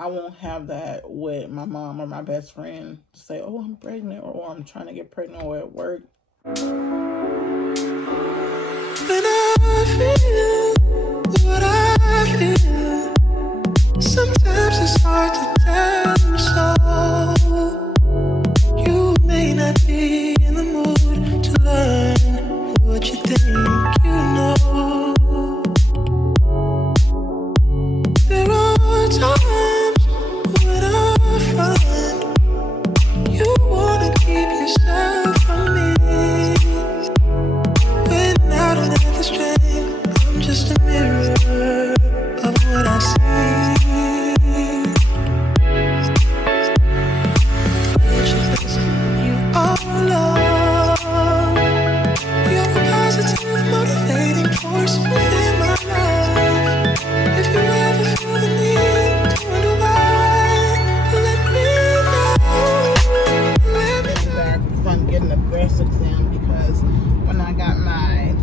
I won't have that with my mom or my best friend to say, oh, I'm pregnant, or I'm trying to get pregnant, or at work. When I feel what I feel, sometimes it's hard to tell you so. You may not be in the mood to learn what you think you know. There are times when I find you wanna keep yourself from me. When I don't have the strength, I'm just a mirror of what I see. You are love. You're a positive, motivating force within my life. If you ever feel the need to wonder why, let me know. Let me know. Back from getting a breast exam, because when I got my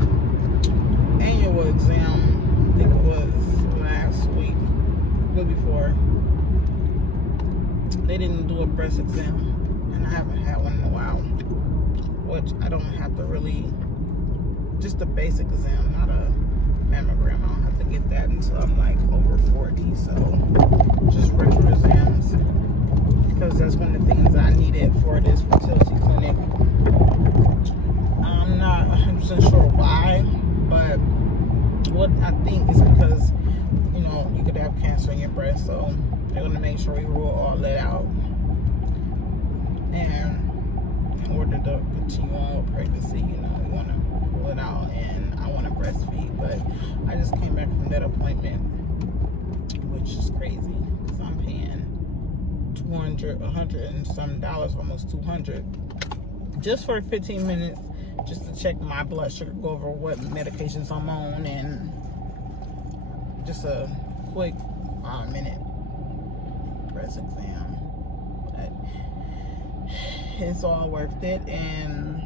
annual exam, I think it was last week, the week before, they didn't do a breast exam, and I haven't had one in a while, which I don't have to really, just a basic exam, not a mammogram. I don't have to get that until I'm like over 40, so just regular exams, because that's one of the things I needed for this fertility clinic. I'm not 100% sure why, but what I think is because, you know, you could have cancer in your breast, so they're going to make sure we rule all that out. And in order to continue on with pregnancy, you know, we want to rule it out, and I want to breastfeed. But I just came back from that appointment, which is crazy, because I'm paying $100 and some dollars, almost $200, just for 15 minutes, just to check my blood sugar, go over what medications I'm on, and just a quick 5-minute breast exam. But it's all worth it, and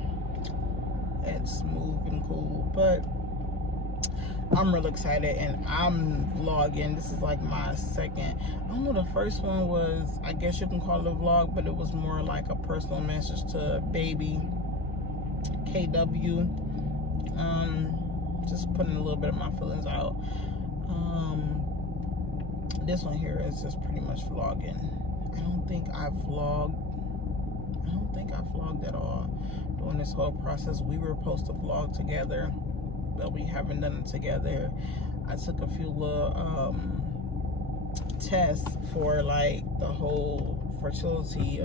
it's smooth and cool. But I'm real excited, and I'm vlogging. This is like my second. I don't know, the first one was, I guess you can call it a vlog, but it was more like a personal message to baby KW. Just putting a little bit of my feelings out. This one here is just pretty much vlogging. I don't think I've vlogged at all during this whole process. We were supposed to vlog together, but we haven't done it together. I took a few little tests for like the whole fertility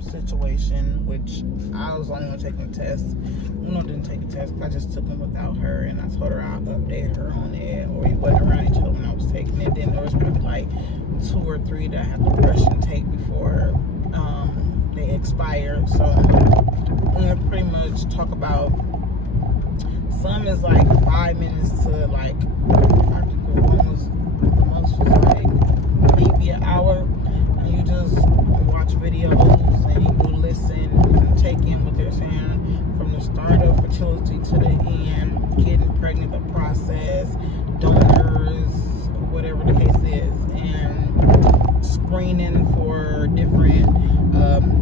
situation, which I was the only one taking the test. Uno didn't take a test, I just took them without her, and I told her I'll update her on it, or he wasn't around each other when I was taking it. Then there was probably like 2 or 3 that I had to brush and take before they expired. So I'm gonna pretty much talk about, some is like 5 minutes to like, almost the most was like maybe an hour, and you just watch videos and you listen and take in what they're saying from the start of fertility to the end, getting pregnant, the process, donors, whatever the case is, and screening for different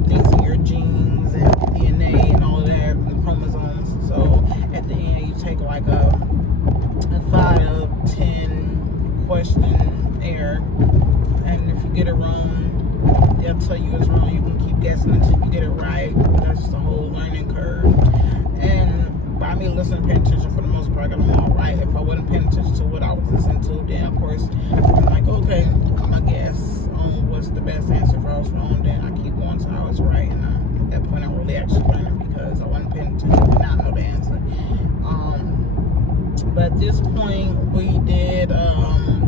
things in your genes and DNA and all of that, and chromosomes. So at the end you take like a 5 to 10 questionnaire, and if you get it wrong, they'll tell you it's wrong. You can keep guessing until you get it right. That's just a whole learning curve. And by me listening, paying attention, for the most part, I got them all right. If I wasn't paying attention to what I was listening to, then of course I'm like, okay, I'm gonna guess on what's the best answer. If I was wrong, then I keep going till I was right. And at that point, I'm really actually learning, because I wasn't paying attention to not know the answer. But at this point, we did found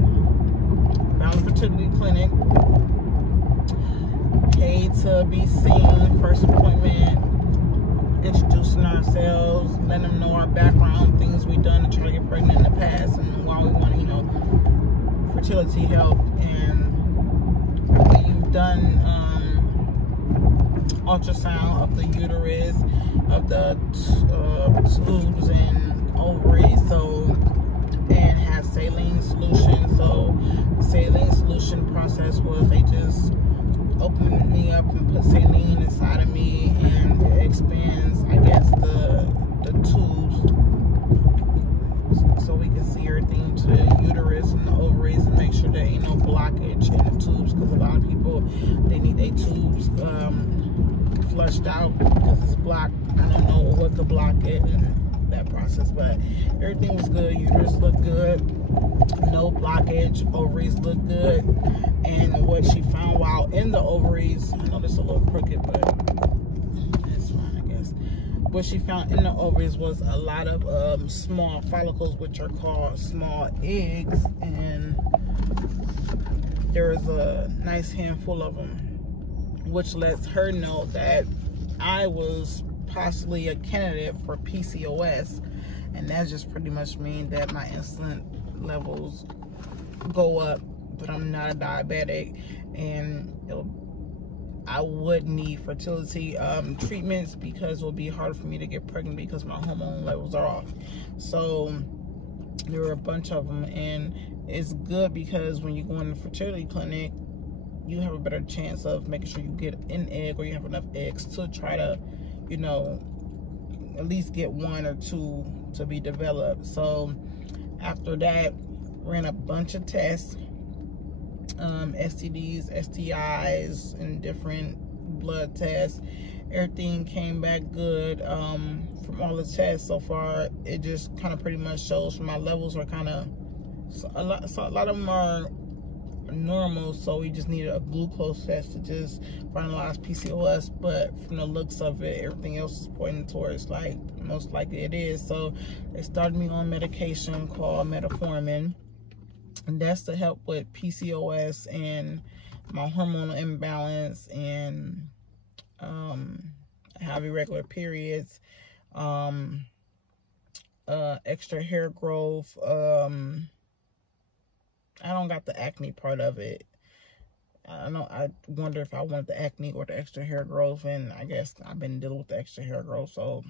a fertility clinic, paid to be seen, first appointment, introducing ourselves, letting them know our background, things we've done to try to get pregnant in the past, and why we want, you know, fertility help. And we've done ultrasound of the uterus, of the tubes and ovaries, so, and have saline solution. So saline solution process was they just opened me up and put saline inside of me, and it expands, I guess, the tubes so we can see everything to the uterus and the ovaries and make sure there ain't no blockage in the tubes, because a lot of people, they need their tubes flushed out because it's blocked. I don't know what could block it and that process, but everything was good. Uterus looked good, no blockage, ovaries look good. And what she found while in the ovaries, I know this is a little crooked, but it's fine, I guess. What she found in the ovaries was a lot of small follicles, which are called small eggs, and there's a nice handful of them, which lets her know that I was possibly a candidate for PCOS, and that just pretty much means that my insulin levels go up, but I'm not a diabetic, and I would need fertility treatments, because it will be hard for me to get pregnant because my hormone levels are off. So there were a bunch of them, and it's good because when you go in the fertility clinic, you have a better chance of making sure you get an egg, or you have enough eggs to try to, you know, at least get one or two to be developed. So after that, ran a bunch of tests, STDs, STIs, and different blood tests. Everything came back good from all the tests so far. It just kind of pretty much shows my levels are kind of, a lot of them are normal, so we just needed a glucose test to just finalize PCOS. But from the looks of it, everything else is pointing towards, like, most likely it is. So they started me on medication called metformin, and that's to help with PCOS and my hormonal imbalance, and have irregular periods, extra hair growth. I don't got the acne part of it. I wonder if I wanted the acne or the extra hair growth, and I guess I've been dealing with the extra hair growth, so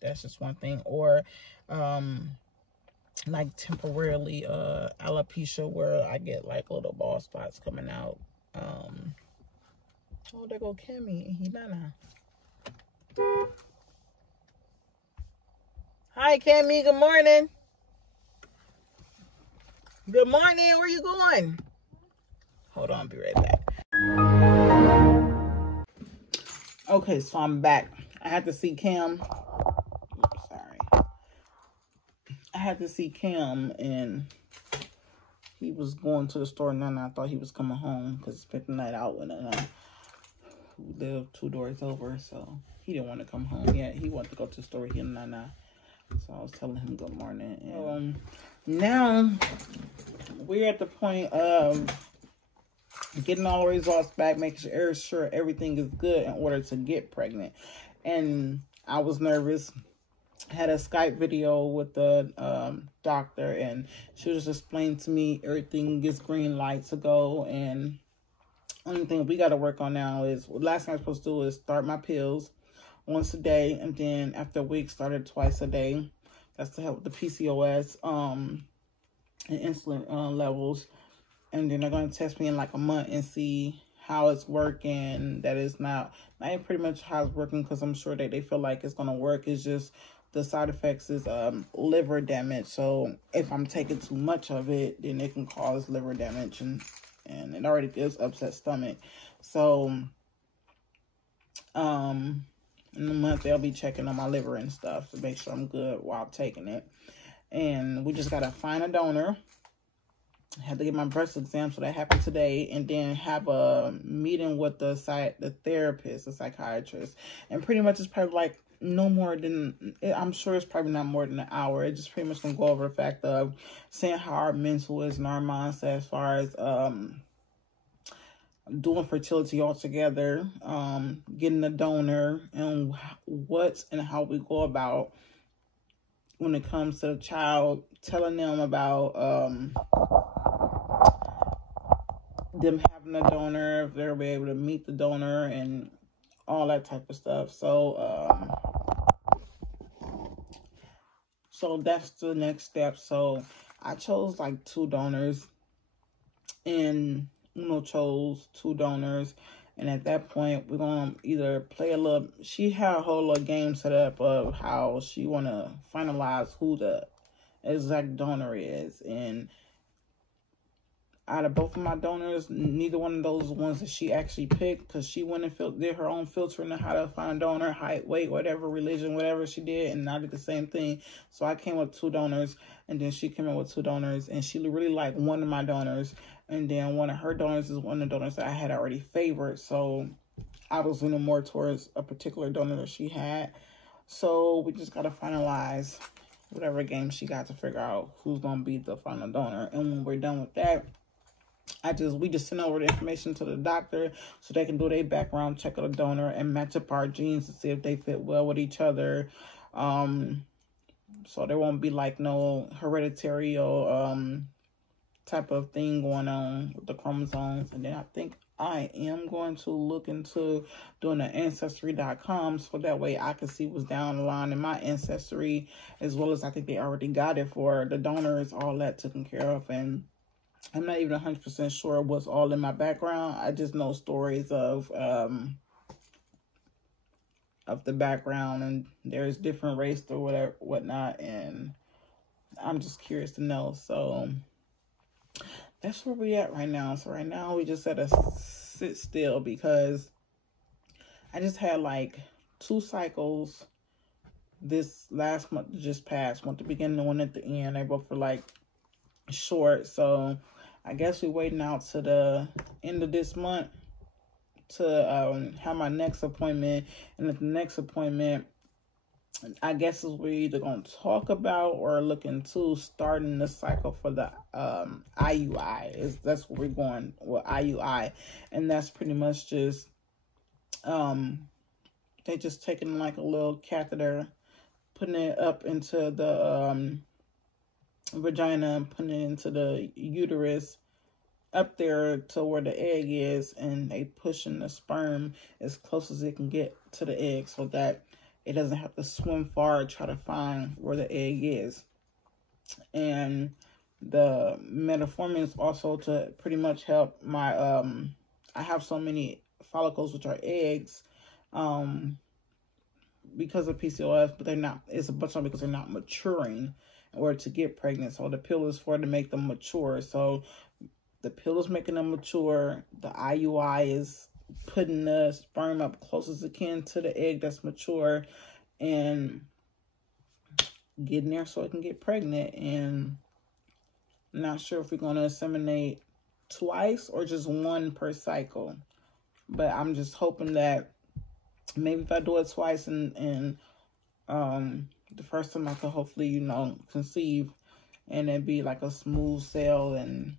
that's just one thing. Or like temporarily alopecia, where I get like little bald spots coming out. Oh, there go Cammy. He nana. Hi, Cammy. Good morning. Good morning. Where you going? Hold on, I'll be right back. Okay, so I'm back. I had to see Cam. Oops, sorry. I had to see Cam, and he was going to the store, and then I thought he was coming home because he spent the night out with who lived 2 doors over, so he didn't want to come home yet. He wanted to go to the store with him, Nana. So I was telling him good morning. And now we're at the point of getting all the results back, making sure everything is good in order to get pregnant. And I was nervous. I had a Skype video with the doctor, and she was just explaining to me everything gets green light to go. And only thing we got to work on now is, last thing I was supposed to do is start my pills once a day, and then after a week started twice a day. That's to help with the PCOS and insulin levels. And then they're going to test me in like a month and see how it's working. That is not pretty much how it's working, because I'm sure that they feel like it's going to work. It's just the side effects is liver damage. So if I'm taking too much of it, then it can cause liver damage, and it already gives upset stomach. So in a month, they'll be checking on my liver and stuff to make sure I'm good while taking it. And we just got to find a donor. I had to get my breast exam, so that happened today. And then have a meeting with the therapist, the psychiatrist. And pretty much it's probably like no more than, I'm sure it's probably not more than an hour. It's just pretty much going to go over the fact of saying how our mental is and our mindset as far as doing fertility altogether, getting a donor, and what and how we go about when it comes to the child, telling them about them having a donor, if they'll be able to meet the donor, and all that type of stuff. So so that's the next step. So I chose like 2 donors. and Uno chose 2 donors. And at that point, we're going to either play a little, she had a whole little game set up of how she want to finalize who the exact donor is. And out of both of my donors, neither one of those ones that she actually picked, because she went and did her own filtering on how to find donor, height, weight, whatever, religion, whatever she did, and I did the same thing. So I came with 2 donors, and then she came in with 2 donors, and she really liked one of my donors, and then one of her donors is one of the donors that I had already favored, so I was leaning more towards a particular donor that she had. So we just got to finalize whatever game she got to figure out who's going to be the final donor, and when we're done with that, we just send over the information to the doctor so they can do their background check of the donor and match up our genes to see if they fit well with each other. So there won't be like no hereditary or type of thing going on with the chromosomes. And then I think I am going to look into doing an ancestry.com so that way I can see what's down the line in my ancestry, as well as I think they already got it for the donors, all that taken care of. And I'm not even 100% sure what's all in my background. I just know stories of the background, and there's different race or whatever, whatnot, and I'm just curious to know. So that's where we at right now. So right now we just had to sit still because I just had like 2 cycles this last month that just passed. One at the beginning and one at the end. They both were like short, so I guess we're waiting out to the end of this month to have my next appointment. And at the next appointment, I guess is we're either going to talk about or look into starting the cycle for the IUI. That's what we're going with, IUI. And that's pretty much just they just taking like a little catheter, putting it up into the vagina and putting it into the uterus up there to where the egg is, and they pushing the sperm as close as it can get to the egg so that it doesn't have to swim far to try to find where the egg is. And the metformin is also to pretty much help my I have so many follicles, which are eggs, because of PCOS, but they're not, it's a bunch of them because they're not maturing in order to get pregnant. So the pill is for to make them mature. So the pill is making them mature. The IUI is putting the sperm up close as it can to the egg that's mature and getting there so it can get pregnant. And I'm not sure if we're going to inseminate twice or just 1 per cycle. But I'm just hoping that maybe if I do it twice and the first time I could hopefully, you know, conceive and it be like a smooth sail and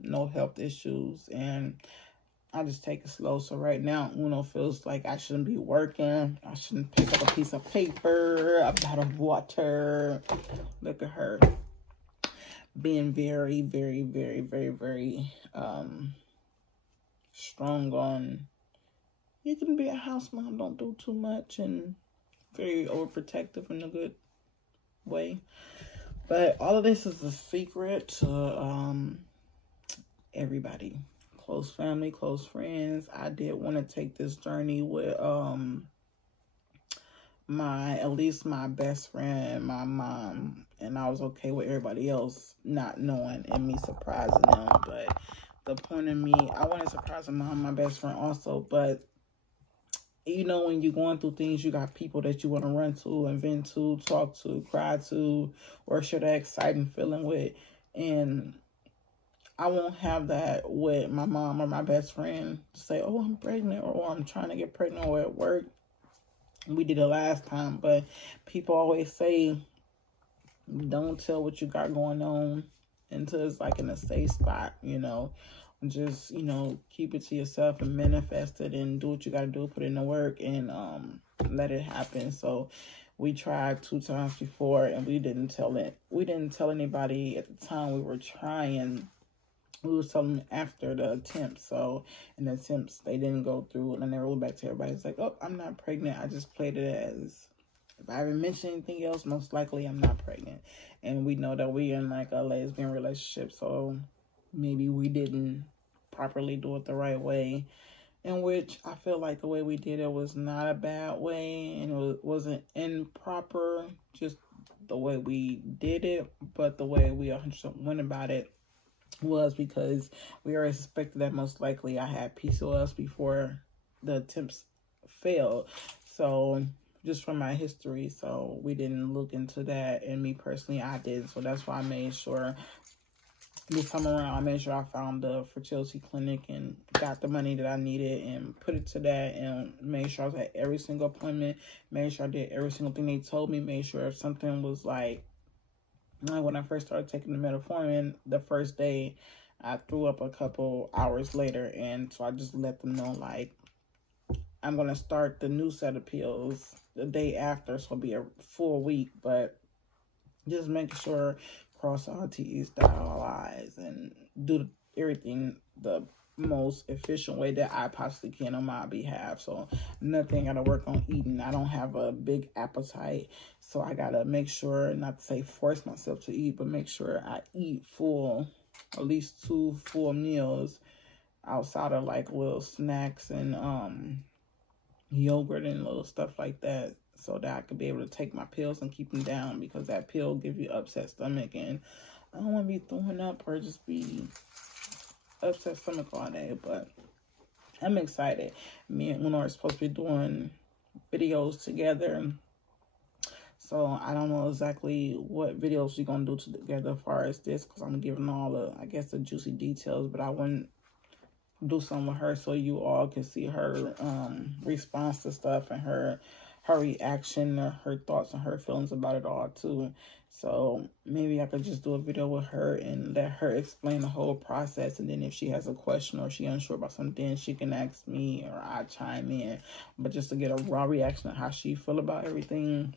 no health issues, and I just take it slow. So right now, Uno feels like I shouldn't be working. I shouldn't pick up a piece of paper, a bottle of water. Look at her being very, very, very, very, very strong on, you can be a house mom, don't do too much, and very overprotective in a good way. But all of this is a secret to everybody, close family, close friends. I did want to take this journey with at least my best friend, my mom, and I was okay with everybody else not knowing and me surprising them. But the point of me, I want to surprise my mom, my best friend also. But you know, when you're going through things, you got people that you want to run to and vent to, talk to, cry to, or share that exciting feeling with. And I won't have that with my mom or my best friend to say, oh, I'm pregnant, or I'm trying to get pregnant, or at work. We did it last time, but people always say, don't tell what you got going on until it's like in a safe spot, you know. Just, you know, keep it to yourself and manifest it and do what you got to do, put in the work and let it happen. So we tried 2 times before and we didn't tell anybody at the time we were trying. We were telling them after the attempt. So in the attempts, they didn't go through, and then they rolled back to everybody. It's like, oh, I'm not pregnant. I just played it as, if I haven't mentioned anything else, most likely I'm not pregnant. And we know that we're in like a lesbian relationship, so maybe we didn't properly do it the right way, in which I feel like the way we did it was not a bad way, and it wasn't improper, just the way we did it, but the way we 100% went about it was because we already suspected that most likely I had PCOS before the attempts failed. So just from my history, so we didn't look into that, and me personally, I did. So that's why I made sure this time around, I made sure I found the fertility clinic and got the money that I needed and put it to that, and made sure I was at every single appointment, made sure I did every single thing they told me, made sure if something was like when I first started taking the metformin, the first day, I threw up a couple hours later, and so I just let them know, like, I'm going to start the new set of pills the day after, so it'll be a full week, but just making sure cross all T's, dot all I's, and do everything the most efficient way that I possibly can on my behalf. So nothing, gotta work on eating. I don't have a big appetite, so I gotta make sure, not to say force myself to eat, but make sure I eat full, at least 2 full meals outside of like little snacks and yogurt and little stuff like that, so that I could be able to take my pills and keep them down, because that pill give you upset stomach, and I don't want to be throwing up or just be upset stomach all day. But I'm excited. Me and Uno are supposed to be doing videos together, so I don't know exactly what videos we're gonna do together as far as this, because I'm giving all the, I guess, the juicy details, but I wouldn't do something with her so you all can see her response to stuff, and her reaction, or her thoughts and her feelings about it all too. So maybe I could just do a video with her and let her explain the whole process, and then if she has a question or she unsure about something, she can ask me or I chime in. But just to get a raw reaction of how she feel about everything,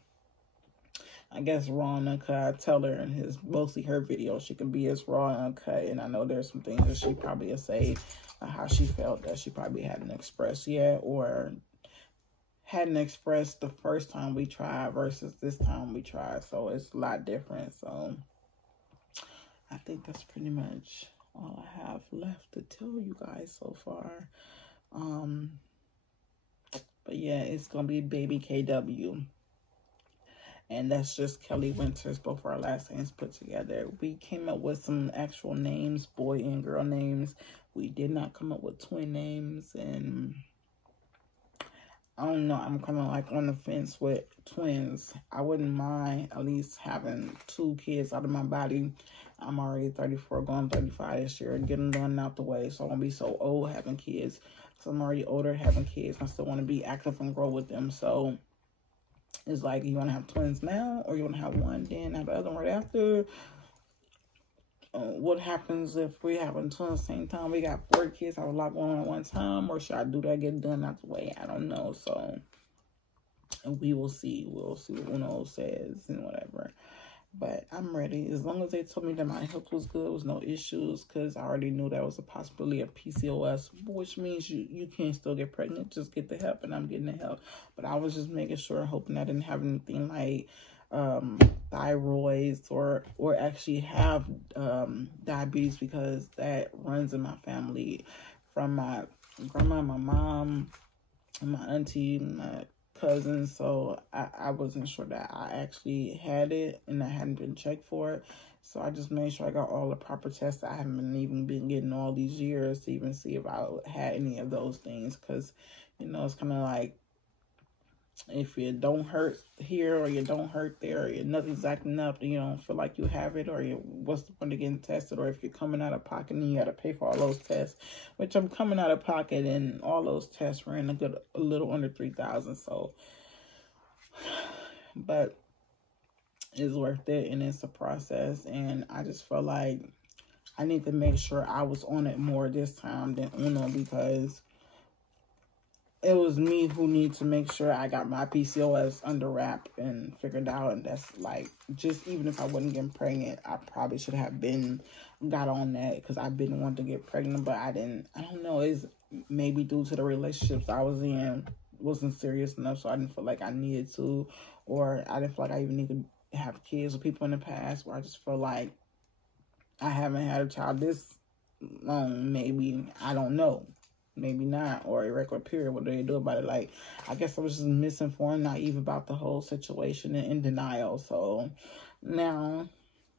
I guess raw and uncut. I tell her in mostly her videos, she can be as raw and uncut, and I know there's some things that she probably will say how she felt that she probably hadn't expressed yet, or hadn't expressed the first time we tried versus this time we tried. So it's a lot different. So I think that's pretty much all I have left to tell you guys so far. But yeah, it's gonna be baby KW. And that's just Kelly Winters, both our last names put together. We came up with some actual names, boy and girl names. We did not come up with twin names, and I don't know, I'm kind of like on the fence with twins. I wouldn't mind at least having 2 kids out of my body. I'm already 34, going 35 this year, getting done out the way, so I won't be so old having kids. So I'm already older having kids. I still want to be active and grow with them. So it's like, you want to have twins now, or you want to have one, then have the other one right after? What happens if we have twins at the same time? We got 4 kids, have a lot going on at one time, or should I do that, get done out the way? I don't know. So we will see. We'll see what Uno says and whatever. But I'm ready. As long as they told me that my health was good, was no issues, because I already knew that was a possibility of PCOS, which means you can still get pregnant. Just get the help, and I'm getting the help. But I was just making sure, hoping I didn't have anything like thyroids or actually have diabetes, because that runs in my family from my grandma, my mom, and my auntie, and my cousins. So I wasn't sure that I actually had it, and I hadn't been checked for it. So I just made sure I got all the proper tests. I haven't even been getting all these years to even see if I had any of those things, because, you know, it's kind of like, if you don't hurt here or you don't hurt there, or nothing's acting up, you don't feel like you have it, or what's the point of getting tested? Or if you're coming out of pocket and you got to pay for all those tests, which I'm coming out of pocket, and all those tests ran a little under $3,000. So, but it's worth it, and it's a process. And I just felt like I need to make sure I was on it more this time than Uno, because it was me who need to make sure I got my PCOS under wrap and figured out. And that's like, just even if I wasn't getting pregnant, I probably should have got on that, because I've been wanting to get pregnant, but I didn't. I don't know, it's maybe due to the relationships I was in wasn't serious enough, so I didn't feel like I needed to, or I didn't feel like I even need to have kids with people in the past, where I just feel like I haven't had a child this maybe, I don't know. Maybe not, or irregular period. What do they do about it? Like, I guess I was just misinformed, naive about the whole situation and in denial. So now,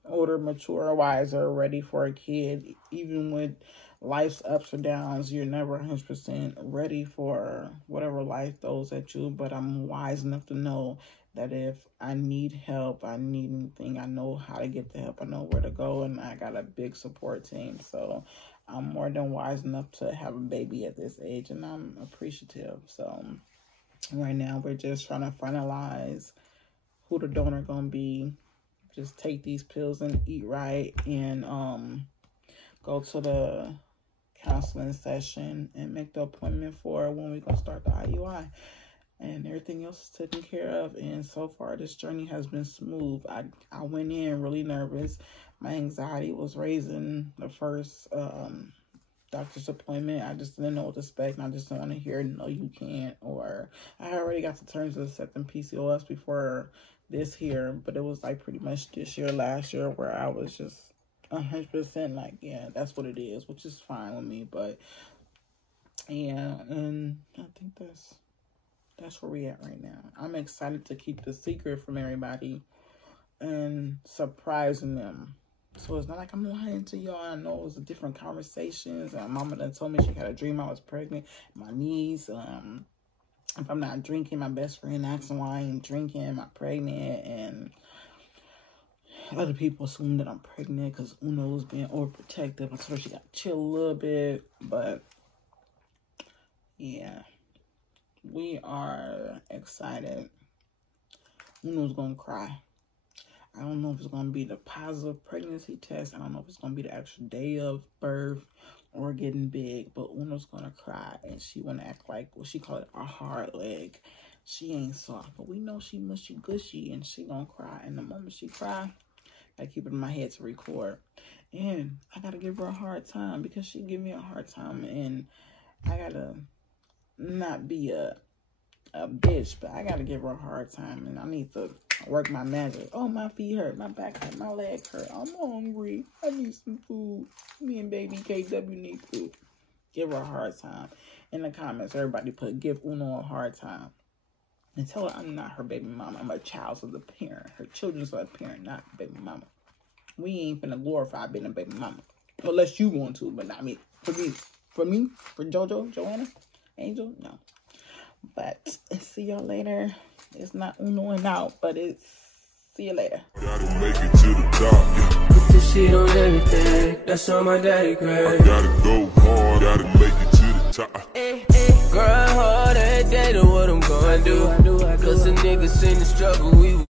older, mature, wiser, ready for a kid. Even with life's ups or downs, you're never 100% ready for whatever life throws at you. But I'm wise enough to know that if I need help, I need anything, I know how to get the help, I know where to go, and I got a big support team. So I'm more than wise enough to have a baby at this age, and I'm appreciative. So right now we're just trying to finalize who the donor gonna be, just take these pills and eat right, and go to the counseling session and make the appointment for when we're gonna start the IUI. And everything else is taken care of. And so far, this journey has been smooth. I went in really nervous. My anxiety was raising the first doctor's appointment. I just didn't know what to expect. And I just didn't want to hear, no, you can't. Or I already got to terms with accepting PCOS before this here. But it was like pretty much this year, last year, where I was just 100% like, yeah, that's what it is, which is fine with me. But yeah, and I think that's where we at right now. I'm excited to keep the secret from everybody and surprising them. So it's not like I'm lying to y'all. I know it was different conversations. My mama done told me she had a dream I was pregnant. My niece, if I'm not drinking, my best friend asking why I ain't drinking, am I pregnant? And other people assume that I'm pregnant because Uno was being overprotective. I told her she got to chill a little bit. But yeah, we are excited. Uno's gonna cry. I don't know if it's gonna be the positive pregnancy test. I don't know if it's gonna be the actual day of birth or getting big. But Uno's gonna cry, and she wanna act like, well, she call it a hard leg. She ain't soft, but we know she mushy gushy, and she gonna cry. And the moment she cry, I keep it in my head to record. And I gotta give her a hard time because she give me a hard time, and I gotta not be a bitch, but I gotta give her a hard time, and I need to work my magic. Oh, my feet hurt, my back hurt, my leg hurt, I'm hungry, I need some food. Me and baby KW need food. Give her a hard time. In the comments, everybody put, give Uno a hard time. And tell her I'm not her baby mama. I'm a child of the parent. Her children's a parent, not baby mama. We ain't finna glorify being a baby mama. Unless you want to, but not me. For me, for JoJo, Joanna, Angel, no. But see y'all later. It's not Uno and out, but it's see you later. Gotta make it to the top, yeah. Put this shit on everything. That's on my daddy grade. I gotta go hard, gotta make it to the top. Grind hard every day to what I'm gonna do. Cause the niggas in the struggle, we